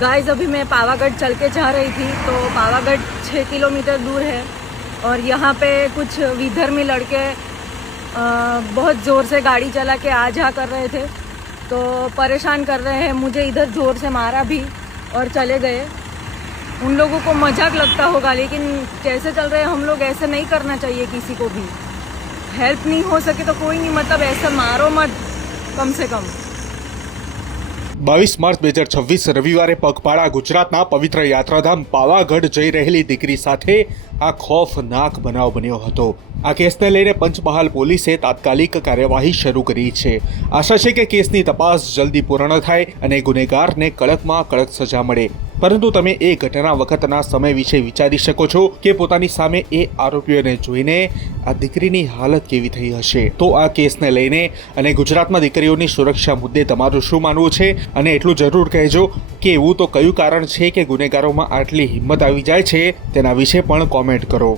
Guys अभी मैं पावागढ़ चल के जा रही थी, तो पावागढ़ 6 किलोमीटर दूर है और यहाँ पे कुछ विधर्मी लड़के बहुत ज़ोर से गाड़ी चला के आ जा कर रहे थे, तो परेशान कर रहे हैं। मुझे इधर ज़ोर से मारा भी और चले गए। उन लोगों को मजाक लगता होगा, लेकिन कैसे चल रहे हैं हम लोग, ऐसे नहीं करना चाहिए। किसी को भी हेल्प नहीं हो सके तो कोई नहीं, मतलब ऐसा मारो मत कम से कम। 22 માર્ચ 2026 રવિવારે પગપાળા ગુજરાતના પવિત્ર યાત્રાધામ પાવાગઢ જઈ રહેલી દીકરી સાથે આ ખોફનાક બનાવ બન્યો હતો। આ કેસને લઈને પંચમહાલ પોલીસે તાત્કાલિક કાર્યવાહી શરૂ કરી છે। આશા છે કે કેસની તપાસ જલ્દી પૂર્ણ થાય અને ગુનેગારને કડકમાં કડક સજા મળે। પરંતુ તમે એ ઘટના વખતના સમય વિશે વિચારી શકો છો કે પોતાની સામે એ આરોપીઓને જોઈને આ દીકરીની હાલત કેવી થઈ હશે। તો આ કેસને લઈને અને ગુજરાતમાં દીકરીઓની સુરક્ષા મુદ્દે તમારું શું માનવું છે અને એટલું જરૂર કહેજો કે એવું તો કયું કારણ છે કે ગુનેગારોમાં આટલી હિંમત આવી જાય છે, તેના વિશે પણ કોમેન્ટ કરો।